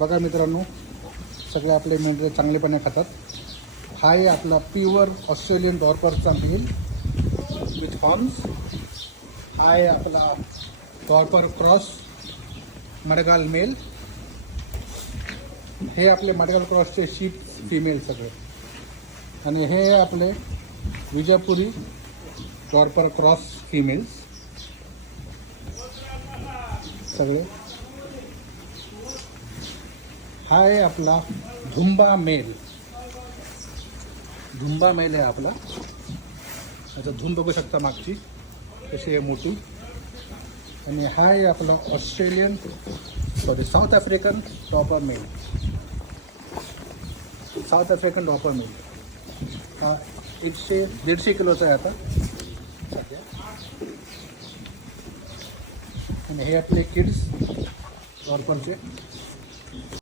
बघा मित्रांनो, सगळे आपले मेंढरे चांगलेपणे खातात. हा आहे आपला प्युअर ऑस्ट्रेलियन डॉर्परचा मेल विथ हॉर्न्स. हा आहे आपला डॉर्पर क्रॉस मडगाल मेल. हे आपले मडगाल क्रॉसचे शीप फिमेल सगळे. आणि हे आपले विजापुरी डॉर्पर क्रॉस फिमेल्स सगळे. हा आहे आपला धुंबा मेल. धुंबा मेल आहे आपला. आता धूम बघू शकता मागची कशी आहे मोठी. आणि हा आहे आपला South African Dorper male. South African Dorper male हा 100-150 किलोचा आहे आता सध्या. आणि हे आपले किड्स डॉर्परचे